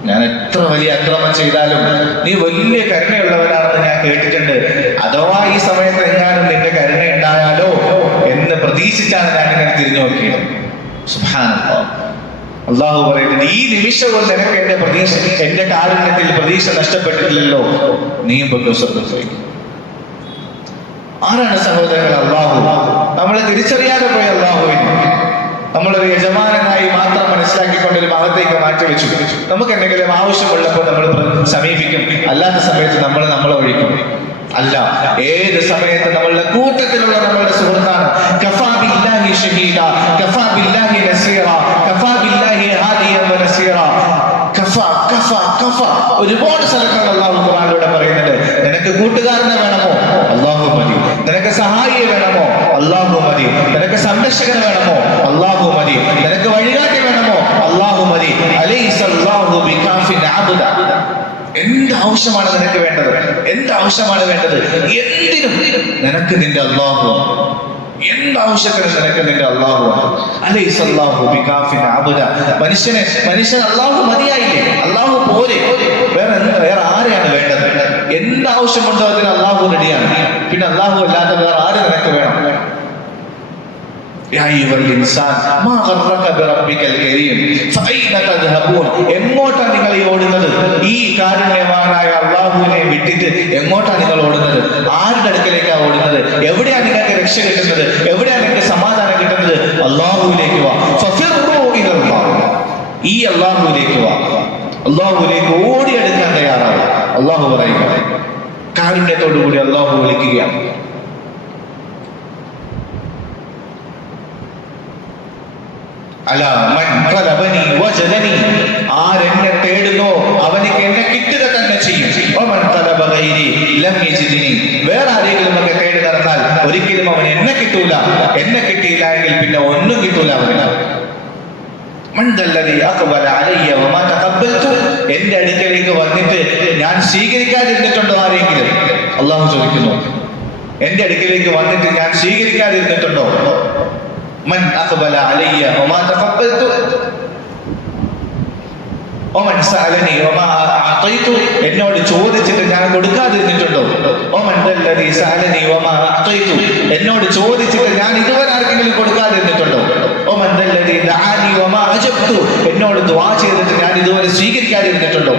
ഞാൻ എത്ര വലിയ അക്രമം ചെയ്താലും നീ വലിയ കരുണയുള്ളവനാണെന്ന് ഞാൻ കേട്ടിട്ടുണ്ട്. അഥവാ ഈ സമയത്ത് എങ്ങാനും നിന്റെ കരുണ ഉണ്ടായാലോ എന്ന് പ്രതീക്ഷിച്ചാണ് ഞാൻ ഇങ്ങനെ തിരിഞ്ഞു നോക്കിയത്. സുബ്ഹാനല്ലാഹ്, അള്ളാഹു പറയുന്നത്, ഈ നിമിഷവും നിനക്ക് എന്റെ കാരുണ്യത്തിൽ പ്രതീക്ഷ നഷ്ടപ്പെട്ടിട്ടില്ലല്ലോ, നീയും പൊക്കെ സ്വർഗ്ഗത്തിലേക്ക്. ആരാണ് സഹോദരങ്ങൾ അള്ളാഹു? നമ്മളെ തിരിച്ചറിയാതെ പോയ അള്ളാഹുവിനെ നമ്മളൊരു യജമാനായി മാത്രം മനസ്സിലാക്കിക്കൊണ്ട് ഒരു ഭാഗത്തേക്ക് മാറ്റിവെച്ചു. നമുക്ക് എന്തെങ്കിലും ആവശ്യമുള്ളപ്പോൾ നമ്മൾ സമീപിക്കും, അല്ലാത്ത സമയത്ത് നമ്മളെ ഒഴിക്കും. അല്ല, ഏത് സമയത്ത് നമ്മളുടെ കൂട്ടത്തിലുള്ള നമ്മളുടെ സുഹൃത്താണ്. കഫാ ബില്ലാഹി ഷഹീദ, കഫാ ബില്ലാഹി നസീറ, കഫാ ബില്ലാഹി ഹാദിയൻ വനസീറ. ഒരുപാട് സ്ഥലങ്ങൾ അല്ലാഹു ഖുർആനിലൂടെ പറയുന്നുണ്ട്. നിനക്ക് കൂട്ടുകാരനെ വേണമോ? അല്ലാഹു മതി. നിനക്ക് സഹായിയെ വേണമോ? അല്ലാഹു മതി. നിനക്ക് സംരക്ഷകനെ വേണമോ? അല്ലാഹു മതി. നിനക്ക് വഴികാട്ടി വേണമോ? അല്ലാഹു മതി. അലൈസല്ലാഹു ബികാഫിൻ അബ്ദ. എന്ത് ആവശ്യമാണ് നിനക്ക് വേണ്ടത്? എന്താവശ്യമാണ് വേണ്ടത്? എന്തിനും നിനക്ക് നിന്റെ അല്ലാഹു, എന്താവശ്യത്തിന് നിനക്ക് നിന്റെ അല്ലാഹു. അലൈസല്ലാഹു ബികാഫിൻ അബ്ദ. മനുഷ്യൻ അല്ലാഹു മതിയായില്ലേ? അല്ലാഹു പോരെ? വേറെ ആരെയാണ് വേണ്ടത്? എന്താവശ്യമുണ്ടോ അതിന് അല്ലാഹു റെഡിയാണ്. പിന്നെ അല്ലാഹു അല്ലാതെ വേറെ ആര് നിനക്ക് വേണം? എങ്ങോട്ടാണ് നിങ്ങൾ ഈ ഓടുന്നത്? ഈ കാരുണ്യവാനായ അല്ലാഹുവിനെ വിട്ടിട്ട് എങ്ങോട്ടാണ് നിങ്ങൾ ഓടുന്നത്? ആരുടെ അടുക്കലേക്കാണ് ഓടുന്നത്? എവിടെയാണ് നിങ്ങൾക്ക് രക്ഷ കിട്ടുന്നത്? എവിടെയാണ് നിങ്ങൾക്ക് സമാധാനം കിട്ടുന്നത്? അല്ലാഹുവിലേക്ക് വാ. ഈ അല്ലാഹുവിലേക്ക് വാ. അല്ലാഹുവിലേക്ക് ഓടിയെടുക്കാൻ തയ്യാറാണ്. അല്ലാഹു പറയുക, കാരുണ്യത്തോടു കൂടി അല്ലാഹു വിളിക്കുകയാണ്. ആരെന്നെ തേടുന്നോ അവനിക്ക് എന്നെ കിട്ടുക തന്നെ ചെയ്യും. വേറെ ആരെങ്കിലും ഒക്കെ തേടി നടന്നാൽ ഒരിക്കലും അവൻ എന്നെ കിട്ടൂല. എന്നെ കിട്ടിയില്ല എങ്കിൽ പിന്നെ ഒന്നും കിട്ടൂല അവന്. എന്റെ അടുക്കലേക്ക് വന്നിട്ട് ഞാൻ സ്വീകരിക്കാതിരുന്നിട്ടുണ്ടോ ആരെങ്കിലും? അള്ളാഹു ചോദിക്കുന്നു, എന്റെ അടുക്കലേക്ക് വന്നിട്ട് ഞാൻ സ്വീകരിക്കാതിരുന്നിട്ടുണ്ടോ? മൻ അഖ്ബല അലയ്യ വമാ തഖബ്ബൽതു വമൻ സഅലനി വമാ അഅതൈതു. എന്നോട് ചോദിച്ചിട്ട് ഞാൻ കൊടുക്കാതിരുന്നിട്ടുണ്ടോ? വമൻ ദല്ലദി സഅലനി വമാ അഅതൈതു. എന്നോട് ചോദിച്ചിട്ട് ഞാൻ ഇതുവരെ ആർക്കെങ്കിലും കൊടുക്കാതിരുന്നിട്ടുണ്ടോ? വമൻ ദല്ലദി ദഅനി വമാ അജബ്തു. എന്നോട് ദുആ ചെയ്തിട്ട് ഞാൻ ഇതുവരെ സ്വീകരിക്കാതിരുന്നിട്ടുണ്ടോ?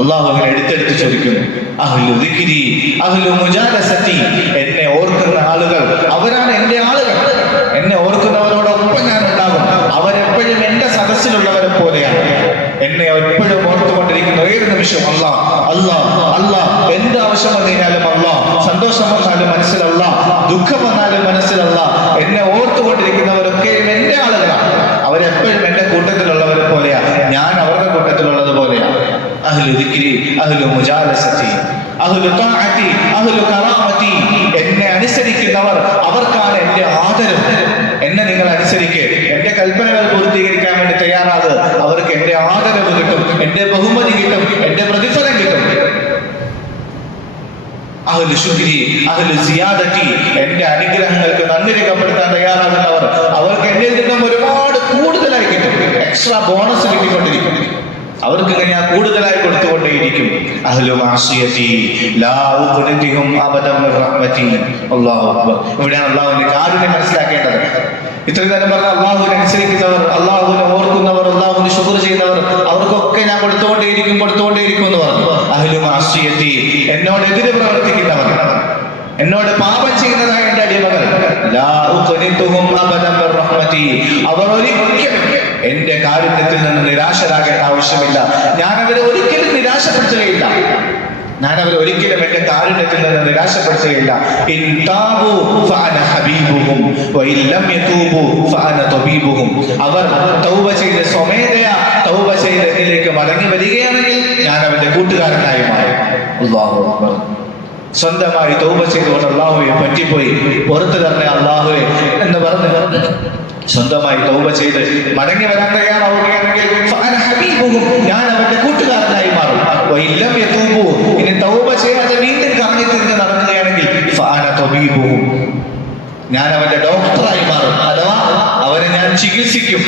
അള്ളാഹു അങ്ങനെ എടുത്തെടുത്ത് ചോദിക്കുന്നു, അഹ്ലു ദിക്രി അഹ്ലു മുജാലസതി. എന്നെ ഓർക്കുന്ന ആളുകൾ അവരാണ് എൻ്റെ ആളുകൾ. എന്നെ ഓർക്കുന്നവരോടൊപ്പം ഞാൻ ഉണ്ടാകും. അവരെപ്പോഴും എൻ്റെ സദസ്സിലുള്ളവരെ പോലെയാണ്. എന്നെ എപ്പോഴും ഓർത്തുകൊണ്ടിരിക്കുന്ന ഏത് നിമിഷം അല്ലാ അല്ലാ അല്ലാ, എന്ത് ആവശ്യം വന്നു കഴിഞ്ഞാലും അല്ലാ, സന്തോഷം വന്നാലും മനസ്സിലല്ല, ദുഃഖം വന്നാലും മനസ്സിലല്ല, എന്നെ ഓർത്തുകൊണ്ടിരിക്കുന്നവരൊക്കെയും എൻ്റെ ആളുകളാണ്. അവരെപ്പോഴും എൻ്റെ കൂട്ടത്തിലുള്ളവരെ പോലെയാണ്, ഞാൻ അവരുടെ കൂട്ടത്തിലുള്ളത് പോലെയാണ്. അഹ്ലു ദിക്രി, അഹ്ലു മുജാലസതി, അഹ്ലു തഅതി, അഹ്ലു കറാമതി. എന്നെ അനുസരിക്കുന്നവർ, അവർക്കാണ് എൻ്റെ ആദരം. എന്നെ നിങ്ങൾ അനുസരിക്കുക, എൻ്റെ കൽപ്പനകൾ പൂർത്തീകരിക്കാൻ വേണ്ടി തയ്യാറാകുക, അവർക്ക് എൻ്റെ ആദരവ് കിട്ടും, എൻ്റെ ബഹുമതി കിട്ടും, എൻ്റെ പ്രതിഫലം കിട്ടും. അഹ്ലു ശുക്രി, അഹ്ലു സിയാദതി, എൻ്റെ അനുഗ്രഹങ്ങൾക്ക് നന്ദി രേഖപ്പെടുത്താൻ തയ്യാറാകുന്നവർ, അവർക്ക് എന്നിൽ നിന്നും ഒരുപാട് കൂടുതലായി കിട്ടും. എക്സ്ട്രാ ബോണസ് കിട്ടിക്കൊണ്ടിരിക്കും. അവർക്ക് ഞാൻ കൂടുതലായി കൊടുത്തുകൊണ്ടേയിരിക്കും. അഹ്ലു മാസിയതി ലാ ഉഖ്നിതുഹും അബദൻ മിർ റഹ്മതി. അല്ലാഹു അക്ബർ. ഇവിടെയാണ് അല്ലാഹുവിന്റെ കാരുണ്യം മനസ്സിലാക്കേണ്ടത്. ഇത്രയും നേരം പറഞ്ഞ അല്ലാഹുവിനെ അനുസരിക്കുന്നവർ, അല്ലാഹുവിനെ ഓർക്കുന്നവർ, അല്ലാഹുവിനെ ശുക്ർ ചെയ്യുന്നവർ, അവർക്കൊക്കെ ഞാൻ കൊടുത്തുകൊണ്ടേയിരിക്കും എന്ന് പറഞ്ഞു. അഹ്ലു മാസിയതി, എന്നോടെതിരെ പ്രവർത്തിക്കുന്നവർ, എന്നോട് പാപം ചെയ്യുന്നതായ എൻ്റെ അടിമകൾ, ലാ ഉഖ്നിതുഹും അബദൻ മിർ റഹ്മതി, അവർ ഒരിക്കലും എന്റെ കാരുണ്യത്തിൽ നിന്ന് നിരാശരാകേണ്ട ആവശ്യമില്ല. ഞാൻ അവരെ ഒരിക്കലും നിരാശപ്പെടുത്തുകയില്ല. ഞാൻ അവരെ ഒരിക്കലും എന്റെ കാരുണ്യത്തിൽ നിന്ന് നിരാശപ്പെടുത്തുകയില്ല. ഇൻ താബു ഫഅന ഹബീബുഹും വഇൻ ലം യതൂബു ഫഅന തബീബുഹും. അവർ തൗബ ചെയ്ത് സ്വമേധയാ തൗബ ചെയ്ത് എന്നിലേക്ക് മടങ്ങി വരികയാണെങ്കിൽ ഞാൻ അവന്റെ കൂട്ടുകാരനായി മാറും. അല്ലാഹു അക്ബർ. സ്വന്തമായി തൗബ ചെയ്തുകൊണ്ട് അല്ലാഹുവെ പറ്റിപ്പോയി, പുറത്തു തരണേ അല്ലാഹുവെ എന്ന് പറഞ്ഞ് സ്വന്തമായി തൗബ ചെയ്ത് മടങ്ങി വരാൻ തയ്യാറാവുകയാണെങ്കിൽ ഞാൻ അവന്റെ കൂട്ടുകാരനായി മാറും. ഇനി തൗബ ചെയ്യാതെ വീണ്ടും കറങ്ങി തിരിഞ്ഞ് നടക്കുകയാണെങ്കിൽ ഞാൻ അവന്റെ ഡോക്ടറായി മാറും. അഥവാ അവനെ ഞാൻ ചികിത്സിക്കും.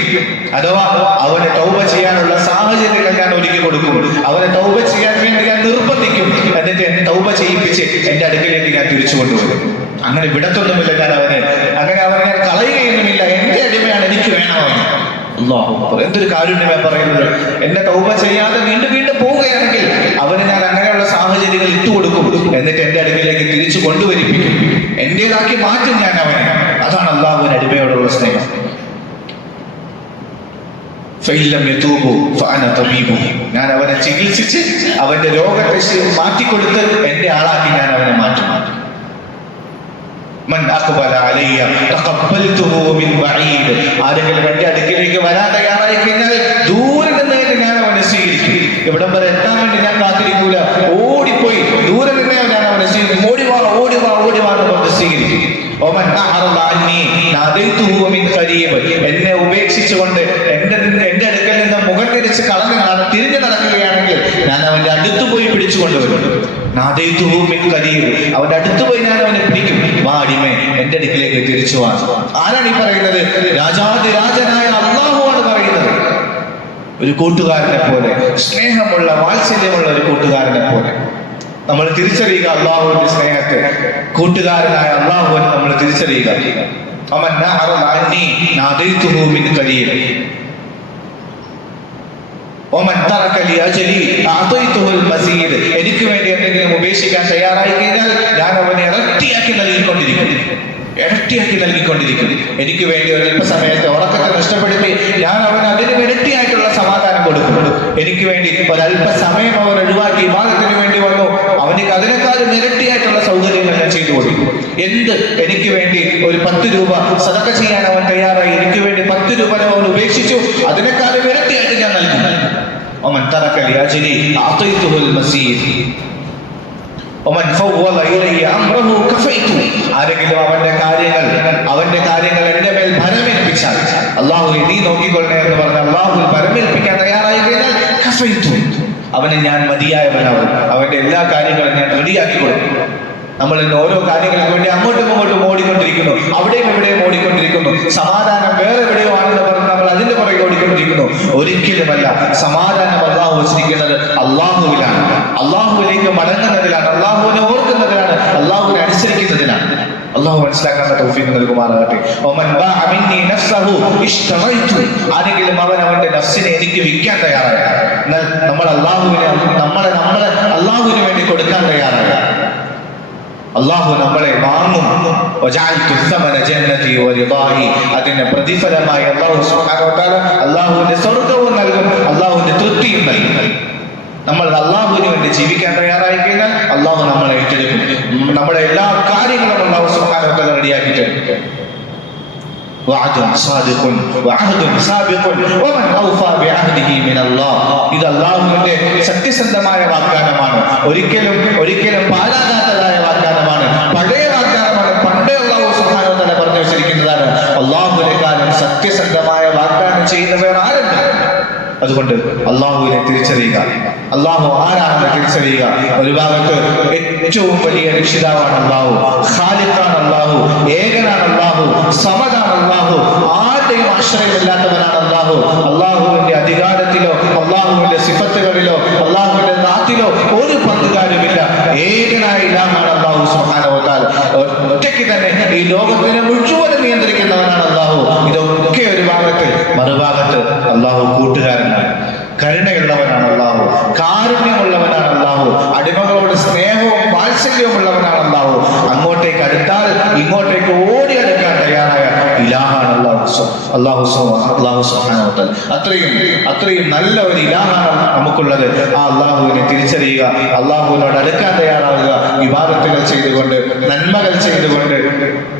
അഥവാ അവന് തൗബ ചെയ്യാനുള്ള സാഹചര്യങ്ങൾ ഞാൻ ഒരുക്കി കൊടുക്കും. അവനെ തൗബ ചെയ്യാൻ വേണ്ടി ഞാൻ നിർബന്ധിക്കും. എന്നിട്ട് എന്നെ തൗബ ചെയ്യിപ്പിച്ച് എന്റെ അടുക്കിലേക്ക് ഞാൻ തിരിച്ചു കൊണ്ടുവരും. അങ്ങനെ വിടത്തൊന്നുമില്ല ഞാൻ അവനെ, അങ്ങനെ അവനെ ഞാൻ കളയുകയൊന്നുമില്ല. എന്റെ അടിമയാണ്, എനിക്ക് വേണം അവന്. അല്ലാഹു അക്ബർ. എന്തൊരു കാരുണ്യമേ പറയുന്നത്. എന്നെ തൗബ ചെയ്യാതെ വീണ്ടും വീണ്ടും പോവുകയാണെങ്കിൽ അവന് ഞാൻ അങ്ങനെയുള്ള സാഹചര്യങ്ങൾ ഇട്ടുകൊടുക്കും. എന്നിട്ട് എന്റെ അടുക്കിലേക്ക് തിരിച്ചു കൊണ്ടുവരിപ്പിക്കും. എന്റേതാക്കി മാറ്റും ഞാൻ അവനെ. അതാണ് അല്ലാഹുവിന് അടിമയോടുള്ള സ്നേഹം. ഞാൻ അവനെ ചികിത്സിച്ച് അവന്റെ രോഗത്തെ മാറ്റിക്കൊടുത്ത് എന്റെ ആളാക്കി ഞാൻ അവനെ മാറ്റും. ആരെങ്കിലും എന്റെ അടുക്കിലേക്ക് വരാൻ തയ്യാറായി കഴിഞ്ഞാൽ ദൂരെ നിന്ന് ഞാൻ അവനെ സ്വീകരിക്കും. ഇവിടം വരെ എത്താൻ വേണ്ടി ഞാൻ കാത്തിരിക്കൂല. ഓടിപ്പോയി ദൂരെ നിന്ന് ഞാൻ അവനെ സ്വീകരിക്കും. ഓടിവാ എന്ന് പറഞ്ഞ് സ്വീകരിക്കും. എന്നെ ഉപേക്ഷിച്ചുകൊണ്ട് എന്റെ അടുക്കൽ നിന്ന് മുഖം തിരിച്ച് തിരിഞ്ഞു നടക്കുകയാണെങ്കിൽ ഞാൻ അവന്റെ അടുത്ത് പോയി പിടിച്ചു കൊണ്ടുവരും. അവന്റെ അടുത്ത് പോയി ഞാൻ അവനെ പിടിക്കും. വാടിമേ, എന്റെ അടുക്കിലേക്ക് തിരിച്ചു വാ. ആരാണ് ഈ പറയുന്നത്? രാജാതിരാജനായ അല്ലാഹുവാണ് പറയുന്നത്. ഒരു കൂട്ടുകാരനെ പോലെ, സ്നേഹമുള്ള വാത്സല്യമുള്ള ഒരു കൂട്ടുകാരനെ പോലെ നമ്മൾ തിരിച്ചറിയുക അല്ലാഹുവിന്റെ സ്നേഹത്തെ. കൂട്ടുകാരനായ അല്ലാഹുവിനെ നമ്മൾ തിരിച്ചറിയുക. എനിക്ക് വേണ്ടി എന്തെങ്കിലും ഉപേക്ഷിക്കാൻ തയ്യാറായി കഴിഞ്ഞാൽ ഞാൻ അവനെ ഇരട്ടിയാക്കി നൽകിക്കൊണ്ടിരിക്കും. എനിക്ക് വേണ്ടി ഒരല്പസമയത്തെ ഉറക്കത്തെ നഷ്ടപ്പെടുത്തി ഞാൻ അവന് അതിന് ഇരട്ടിയായിട്ടുള്ള സമാധാനം കൊടുക്കും. എനിക്ക് വേണ്ടി ഒരല്പസമയം അവർ ഒഴിവാക്കി വിവാദത്തിന് വേണ്ടി വന്നു, അവനിക്ക് അതിനേക്കാളും ഇരട്ടിയായിട്ടുള്ള സൗകര്യങ്ങൾ ഞാൻ ചെയ്തു കൊടുക്കും. എന്ത് എനിക്ക് വേണ്ടി ഒരു 10 രൂപ സദഖ ചെയ്യാൻ അവൻ തയ്യാറായി, എനിക്ക് വേണ്ടി 10 രൂപ അവൻ ഉപേക്ഷിച്ചു, അതിനേക്കാളും ഇരട്ടിയായിട്ട് ഞാൻ നൽകും. ആരെങ്കിലും അവന്റെ കാര്യങ്ങൾ എന്റെ മേൽ ഭരമേൽപ്പിച്ചാൽ, അല്ലാഹു നീ നോക്കിക്കൊള്ളേ എന്ന് പറഞ്ഞ അല്ലാഹു ഭരമേൽപ്പിക്കാൻ തയ്യാറായി കഴിഞ്ഞാൽ അവന് ഞാൻ മതിയായവനാവും. അവന്റെ എല്ലാ കാര്യങ്ങളും ഞാൻ റെഡിയാക്കി കൊടുക്കും. നമ്മൾ ഇന്ന് ഓരോ കാര്യങ്ങൾക്ക് വേണ്ടി അങ്ങോട്ടും ഇങ്ങോട്ടും ഓടിക്കൊണ്ടിരിക്കുന്നു, അവിടെയും ഇവിടെയും ഓടിക്കൊണ്ടിരിക്കുന്നു. സമാധാനം വേറെ എവിടെയോ ആണെന്ന് പറഞ്ഞ് നമ്മൾ അതിന്റെ പുറകെ ഓടിക്കൊണ്ടിരിക്കുന്നു. ഒരിക്കലുമല്ല. സമാധാനം അല്ലാഹു വച്ചിരിക്കുന്നത് അല്ലാഹുവിലാണ്, അല്ലാഹുവിലേക്ക് മടങ്ങുന്നതിലാണ്, അല്ലാഹുവിനെ ഓർക്കുന്നതിലാണ്, അല്ലാഹുവിനെ അനുസരിക്കുന്നതിലാണ്. അല്ലാഹു മനസ്സിലാക്കാൻ തൗഫീഖ് നൽകുമാറാകട്ടെ. ആരെങ്കിലും അവന്റെ നഫ്സിനെ എനിക്ക് വിൽക്കാൻ തയ്യാറായ, നമ്മൾ അല്ലാഹുവിനെ നമ്മളെ അല്ലാഹുവിന് വേണ്ടി കൊടുക്കാൻ തയ്യാറായ, അള്ളാഹു നമ്മളെ വാങ്ങും. അതിന്റെ പ്രതിഫലമായി അള്ളാഹു സുബ്ഹാനഹു വ തആല അള്ളാഹുവിന്റെ സ്വർഗവും നൽകും, അള്ളാഹുവിന്റെ തൃപ്തിയും നൽകും. നമ്മൾ അള്ളാഹുവിന് വേണ്ടി ജീവിക്കാൻ തയ്യാറായി കഴിഞ്ഞാൽ അള്ളാഹു നമ്മളെ ഏറ്റെടുക്കും. നമ്മുടെ എല്ലാ കാര്യങ്ങളും അള്ളാഹു സുബ്ഹാനഹു വ തആല റെഡിയാക്കി തരും. ഇത് അള്ളാഹുവിന്റെ സത്യസന്ധമായ വാഗ്ദാനമാണ്. ഒരിക്കലും പാഴാകാത്തതായ വാഗ്ദാനമാണ്, പഴയ വാഗ്ദാനമാണ്. പണ്ടേ അള്ളാഹു സുബ്ഹാനഹു വ തആല പറഞ്ഞു വെച്ചിരിക്കുന്നതാണ്. അള്ളാഹുവിന്റെ കാലം സത്യസന്ധമായ വാഗ്ദാനം ചെയ്യുന്നവർ ആരുണ്ട്? അതുകൊണ്ട് അള്ളാഹുവിനെ തിരിച്ചറിയുക, അള്ളാഹു ആരാണെന്ന് തിരിച്ചറിയുക. ഒരു ഭാഗത്ത് ഏറ്റവും വലിയ രക്ഷിതാവാണ് അള്ളാഹു, ഖാലിഖാണ് അള്ളാഹു, ഏകനാണ് അള്ളാഹു, സമദാണ് അള്ളാഹു, ആരുടെയും ആശ്രയമില്ലാത്തവനാണ് അള്ളാഹു. അള്ളാഹുവിന്റെ അധികാരത്തിലോ അള്ളാഹുവിന്റെ സിഫത്തുകളിലോ അള്ളാഹുവിന്റെ നാട്ടിലോ ഒരു പങ്കുകാരുമില്ല. ഏകനായ ഇലാഹാണ് അള്ളാഹു സുബ്ഹാനഹു വ തആല. ഒറ്റയ്ക്ക് തന്നെ ഈ ലോകത്തിനെ മുഴുവനും നിയന്ത്രിക്കുന്നവനാണ് അള്ളാഹു. ഇതൊക്കെ ഒരു ഭാഗത്ത്, മറുഭാഗത്ത് അള്ളാഹു കൂട്ടുകാരനാണ്, കരുണയുള്ളവനാണ് അള്ളാഹു, കാരുണ്യമുള്ളവനാണ് അള്ളാഹു, അടിമകളോട് സ്നേഹവും വാത്സല്യവും ഉള്ളവനാണ് അള്ളാഹു. അങ്ങോട്ടേക്ക് അടുത്താൽ ഇങ്ങോട്ടേക്ക് ഓടി അടുക്കാൻ തയ്യാറായ ഇലാഹാണ് അള്ളാഹു സുബ്ഹാനഹു വ തആല. അത്രയും നല്ല ഒരു ഇലാഹാണ് നമുക്കുള്ളത്. ആ അള്ളാഹുവിനെ തിരിച്ചറിയുക, അള്ളാഹുവിനോട് അടുക്കാൻ തയ്യാറാവുക, ഇബാദത്തുകൾ ചെയ്തുകൊണ്ട്, നന്മകൾ ചെയ്തുകൊണ്ട്,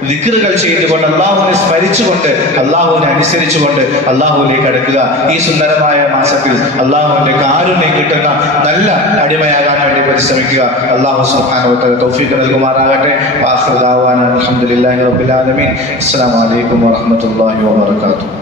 ദിക്റുകൾ ചെയ്തുകൊണ്ട്, അള്ളാഹുവിനെ സ്മരിച്ചുകൊണ്ട്, അള്ളാഹുവിനെ അനുസരിച്ചുകൊണ്ട് അള്ളാഹുവിലേക്ക് അടുക്കുക. ഈ സുന്ദരമായ മാസത്തിൽ അള്ളാഹുവിന്റെ കാരുണ്യം കിട്ടുന്ന നല്ല അടിമയാകാൻ വേണ്ടി പരിശ്രമിക്കുക. അള്ളാഹു സുബ്ഹാനഹു വ തആല തൗഫീഖ് നൽകുമാറാകട്ടെ. ആഖിറു ദഅവാനാ അൽഹംദുലില്ലാഹി റബ്ബിൽ ആലമീൻ. അസ്സലാമു അലൈക്കും വറഹ്മത്തുള്ളാഹി വബറകാതുഹു.